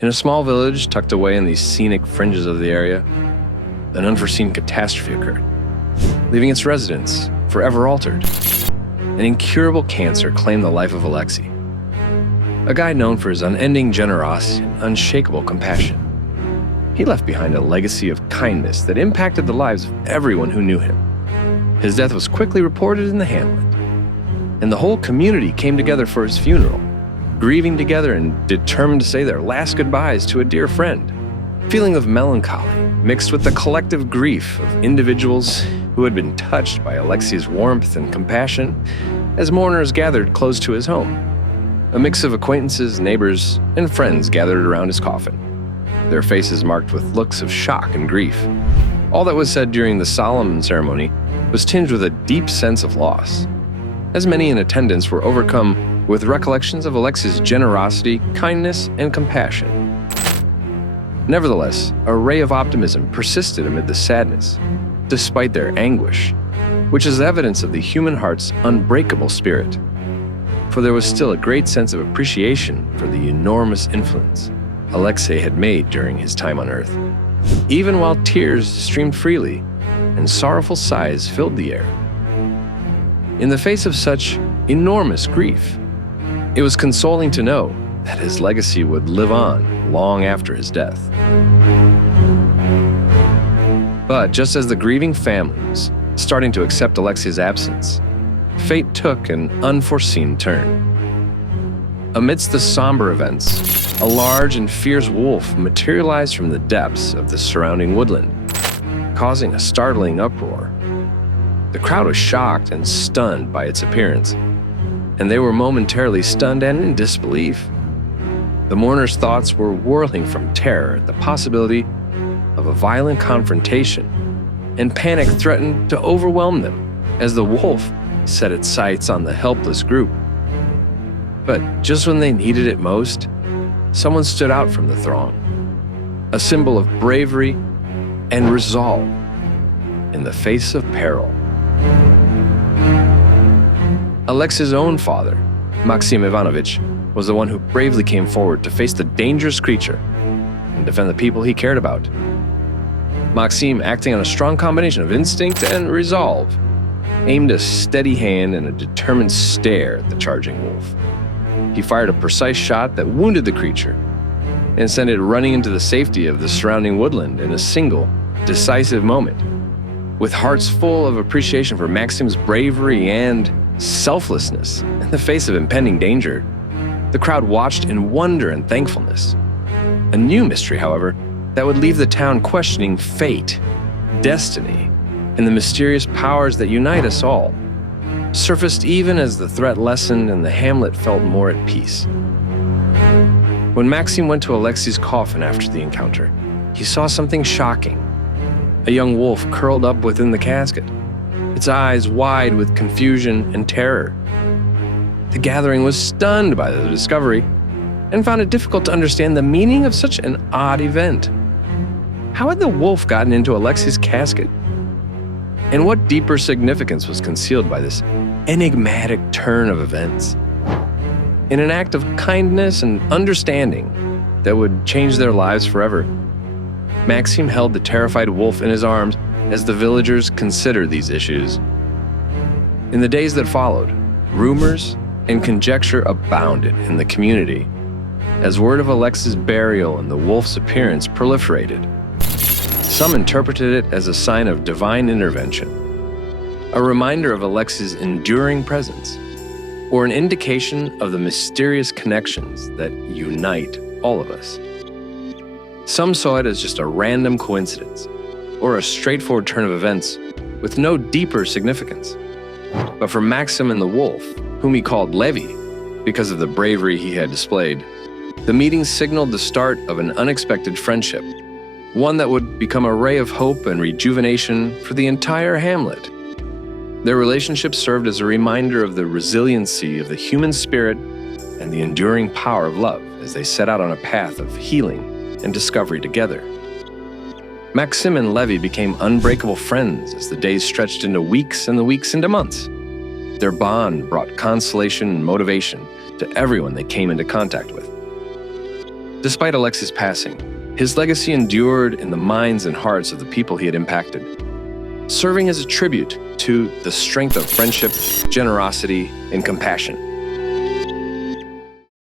In a small village tucked away in the scenic fringes of the area, an unforeseen catastrophe occurred, leaving its residents forever altered. An incurable cancer claimed the life of Alexei, a guy known for his unending generosity and unshakable compassion. He left behind a legacy of kindness that impacted the lives of everyone who knew him. His death was quickly reported in the hamlet, and the whole community came together for his funeral, grieving together and determined to say their last goodbyes to a dear friend. A feeling of melancholy mixed with the collective grief of individuals who had been touched by Alexei's warmth and compassion as mourners gathered close to his home. A mix of acquaintances, neighbors, and friends gathered around his coffin, their faces marked with looks of shock and grief. All that was said during the solemn ceremony was tinged with a deep sense of loss, as many in attendance were overcome with recollections of Alexei's generosity, kindness, and compassion. Nevertheless, a ray of optimism persisted amid the sadness, despite their anguish, which is evidence of the human heart's unbreakable spirit. For there was still a great sense of appreciation for the enormous influence Alexei had made during his time on Earth, even while tears streamed freely and sorrowful sighs filled the air. In the face of such enormous grief, it was consoling to know that his legacy would live on long after his death. But just as the grieving family was starting to accept Alexei's absence, fate took an unforeseen turn. Amidst the somber events, a large and fierce wolf materialized from the depths of the surrounding woodland, causing a startling uproar. The crowd was shocked and stunned by its appearance, and they were momentarily stunned and in disbelief. The mourners' thoughts were whirling from terror at the possibility of a violent confrontation, and panic threatened to overwhelm them as the wolf set its sights on the helpless group. But just when they needed it most, someone stood out from the throng, a symbol of bravery and resolve in the face of peril. Alexei's own father, Maxim Ivanovich, was the one who bravely came forward to face the dangerous creature and defend the people he cared about. Maxim, acting on a strong combination of instinct and resolve, aimed a steady hand and a determined stare at the charging wolf. He fired a precise shot that wounded the creature and sent it running into the safety of the surrounding woodland in a single, decisive moment. With hearts full of appreciation for Maxim's bravery and selflessness in the face of impending danger, the crowd watched in wonder and thankfulness. A new mystery, however, that would leave the town questioning fate, destiny, and the mysterious powers that unite us all, surfaced even as the threat lessened and the hamlet felt more at peace. When Maxim went to Alexei's coffin after the encounter, he saw something shocking. A young wolf curled up within the casket, its eyes wide with confusion and terror. The gathering was stunned by the discovery and found it difficult to understand the meaning of such an odd event. How had the wolf gotten into Alexei's casket? And what deeper significance was concealed by this enigmatic turn of events? In an act of kindness and understanding that would change their lives forever, Maxim held the terrified wolf in his arms as the villagers considered these issues. In the days that followed, rumors and conjecture abounded in the community as word of Alexei's burial and the wolf's appearance proliferated. Some interpreted it as a sign of divine intervention, a reminder of Alexei's enduring presence, or an indication of the mysterious connections that unite all of us. Some saw it as just a random coincidence, or a straightforward turn of events with no deeper significance. But for Maxim and the wolf, whom he called Levi because of the bravery he had displayed, the meeting signaled the start of an unexpected friendship, one that would become a ray of hope and rejuvenation for the entire hamlet. Their relationship served as a reminder of the resiliency of the human spirit and the enduring power of love as they set out on a path of healing and discovery together. Maxim and Levi became unbreakable friends as the days stretched into weeks and the weeks into months. Their bond brought consolation and motivation to everyone they came into contact with. Despite Alexei's passing, his legacy endured in the minds and hearts of the people he had impacted, serving as a tribute to the strength of friendship, generosity, and compassion.